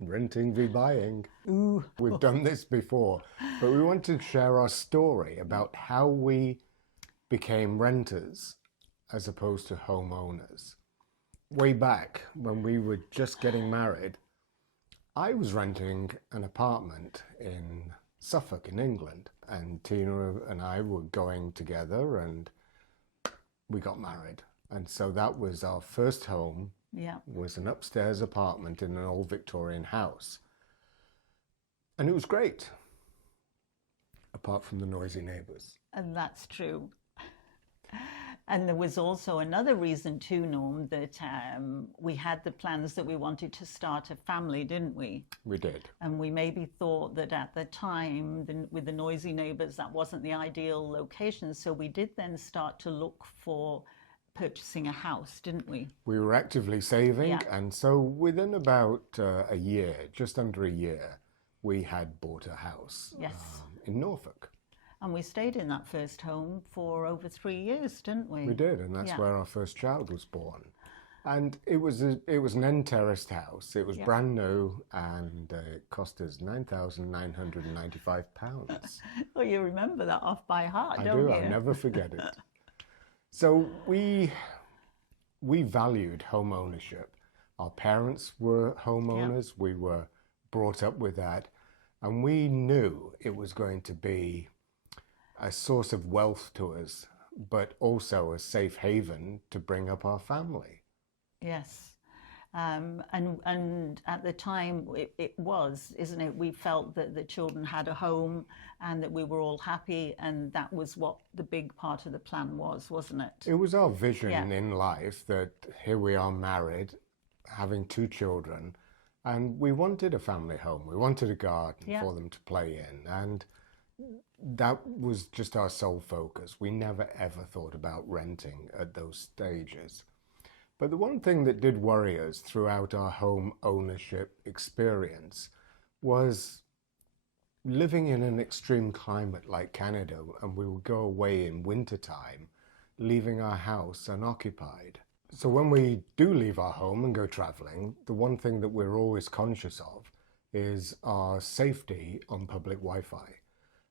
Renting v buying. Ooh. We've done this before, but we want to share our story about how we became renters as opposed to homeowners. Way back when we were just getting married, I was renting an apartment in Suffolk in England, and Tina and I were going together and we got married. And so that was our first home. Yeah. Was an upstairs apartment in an old Victorian house. And it was great, apart from the noisy neighbours. And that's true. And there was also another reason too, Norm, that we had the plans that we wanted to start a family, didn't we? We did. And we maybe thought that at the time, with the noisy neighbours, that wasn't the ideal location. So we did then start to look for purchasing a house, didn't we? We were actively saving, Yeah. and so within about a year, just under a year, we had bought a house. Yes. In Norfolk. And we stayed in that first home for over 3 years, didn't we? We did, and that's Yeah. where our first child was born. And it was an end terraced house. It was Yeah. brand new, and it cost us £9,995. Oh, you remember that off by heart, I don't do. you? I'll never forget it. So we valued home ownership. Our parents were homeowners. We were brought up with that, and we knew it was going to be a source of wealth to us, but also a safe haven to bring up our family. Yes. And at the time it was, isn't it? We felt that the children had a home and that we were all happy, and that was what the big part of the plan was, wasn't it? It was our vision Yeah. in life that here we are married, having 2 children, and we wanted a family home. We wanted a garden Yeah. for them to play in, and that was just our sole focus. We never ever thought about renting at those stages. But the one thing that did worry us throughout our home ownership experience was living in an extreme climate like Canada, and we would go away in wintertime, leaving our house unoccupied. So when we do leave our home and go traveling, the one thing that we're always conscious of is our safety on public Wi-Fi.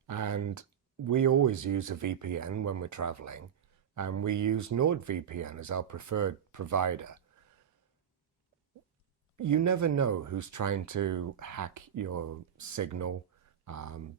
And we always use a VPN when we're traveling, and we use NordVPN as our preferred provider. You never know who's trying to hack your signal.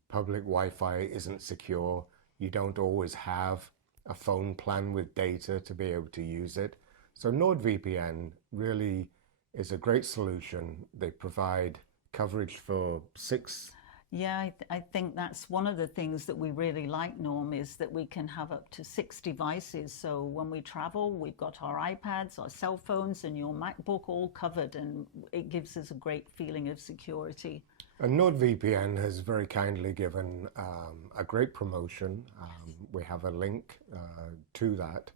Public Wi-Fi isn't secure. You don't always have a phone plan with data to be able to use it. So NordVPN really is a great solution. They provide coverage for 6. Yeah, I think that's one of the things that we really like, Norm, is that we can have up to 6 devices. So when we travel, we've got our iPads, our cell phones, and your MacBook all covered, and it gives us a great feeling of security. And NordVPN has very kindly given a great promotion. We have a link to that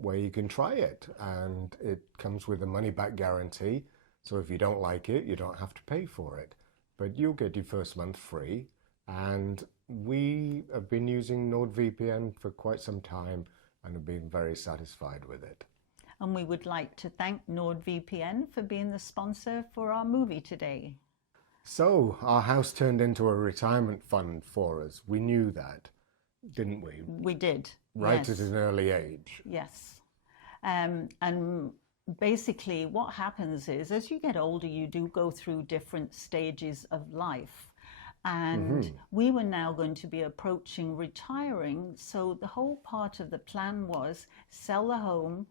where you can try it, and it comes with a money-back guarantee. So if you don't like it, you don't have to pay for it. But you'll get your first month free, and we have been using NordVPN for quite some time and have been very satisfied with it. And we would like to thank NordVPN for being the sponsor for our movie today. So our house turned into a retirement fund for us. We knew that, didn't we? We did. Right yes. at an early age. Yes. And basically what happens is, as you get older, you do go through different stages of life. And we were now going to be approaching retiring. So the whole part of the plan was sell the home.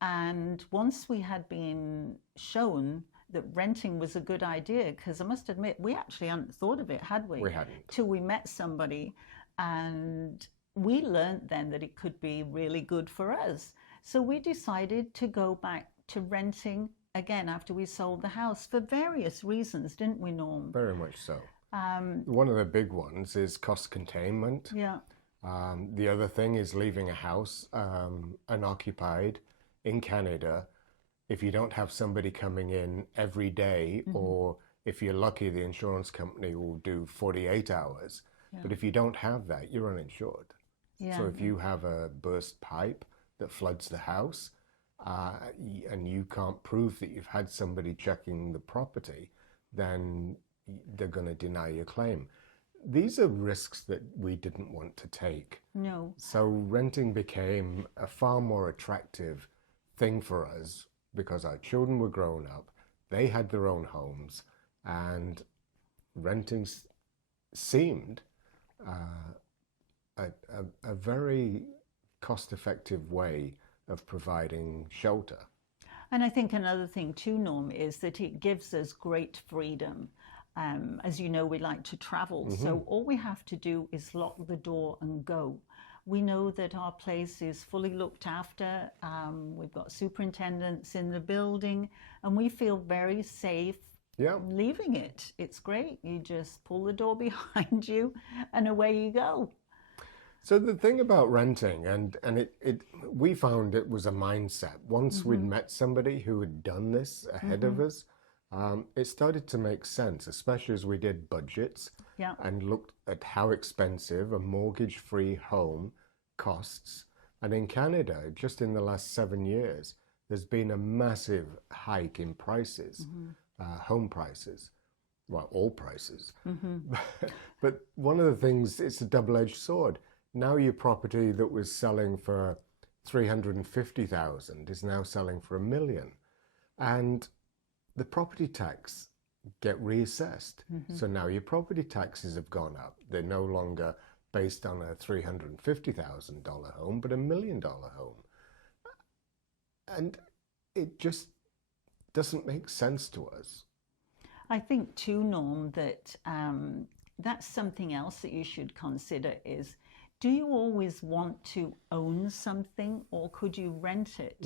And once we had been shown that renting was a good idea, because I must admit, we actually hadn't thought of it, had we? We hadn't. Till we met somebody. And we learned then that it could be really good for us. So we decided to go back to renting again after we sold the house for various reasons, didn't we, Norm? Very much so. One of the big ones is cost containment. Yeah. The other thing is leaving a house unoccupied in Canada. If you don't have somebody coming in every day, or if you're lucky, the insurance company will do 48 hours. Yeah. But if you don't have that, you're uninsured. Yeah. So if you have a burst pipe that floods the house, and you can't prove that you've had somebody checking the property, then they're going to deny your claim. These are risks that we didn't want to take. No. So renting became a far more attractive thing for us because our children were grown up, they had their own homes, and renting seemed a very cost-effective way of providing shelter. And I think another thing too, Norm, is that it gives us great freedom. As you know, we like to travel, so all we have to do is lock the door and go. We know that our place is fully looked after. We've got superintendents in the building, and we feel very safe leaving it. It's great. You just pull the door behind you, and away you go. So the thing about renting, and we found it was a mindset. Once we'd met somebody who had done this ahead of us, it started to make sense, especially as we did budgets and looked at how expensive a mortgage-free home costs. And in Canada, just in the last 7 years, there's been a massive hike in prices, home prices. Well, all prices. But one of the things, it's a double-edged sword. Now your property that was selling for $350,000 is now selling for $1 million. And the property tax get reassessed. So now your property taxes have gone up. They're no longer based on a $350,000 home, but $1 million home. And it just doesn't make sense to us. I think too, Norm, that that's something else that you should consider is, do you always want to own something, or could you rent it?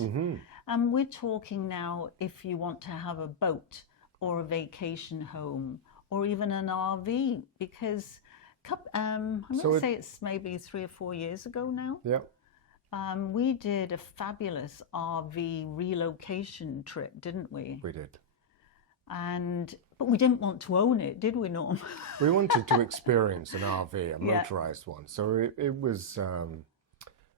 And we're talking now if you want to have a boat or a vacation home or even an RV, because I'm going to say it's maybe 3 or 4 years ago now. We did a fabulous RV relocation trip, didn't we? We did. But we didn't want to own it, did we, Norm? We wanted to experience an RV, a motorized one. So it was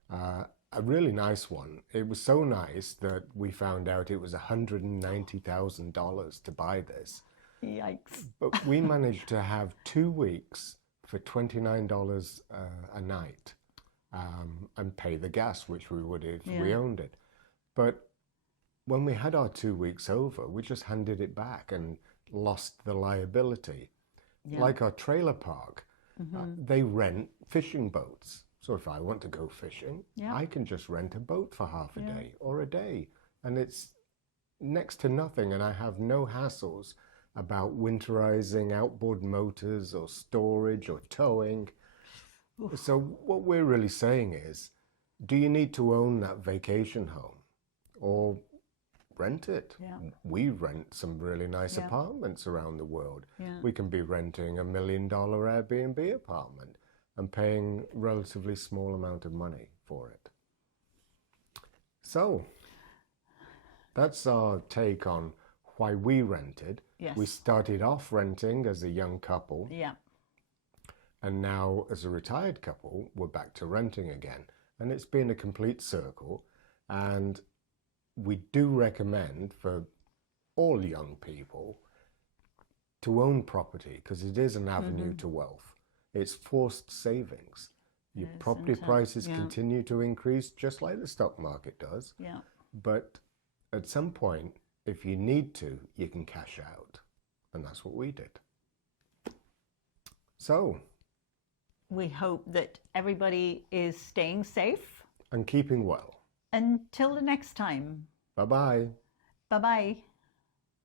a really nice one. It was so nice that we found out it was $190,000 to buy this. Yikes. But we managed to have 2 weeks for $29 a night and pay the gas, which we would if we owned it. But when we had our 2 weeks over, we just handed it back and lost the liability. Like our trailer park, they rent fishing boats. So if I want to go fishing, I can just rent a boat for half a day or a day. And it's next to nothing, and I have no hassles about winterizing outboard motors or storage or towing. So what we're really saying is, do you need to own that vacation home or rent it? We rent some really nice apartments around the world. We can be renting $1 million Airbnb apartment and paying a relatively small amount of money for it. So that's our take on why we rented. We started off renting as a young couple. And now as a retired couple, we're back to renting again. And it's been a complete circle. And we do recommend for all young people to own property because it is an avenue to wealth. It's forced savings. Your property prices continue to increase just like the stock market does. But at some point, if you need to, you can cash out. And that's what we did. So we hope that everybody is staying safe and keeping well. Until the next time. Bye-bye. Bye-bye.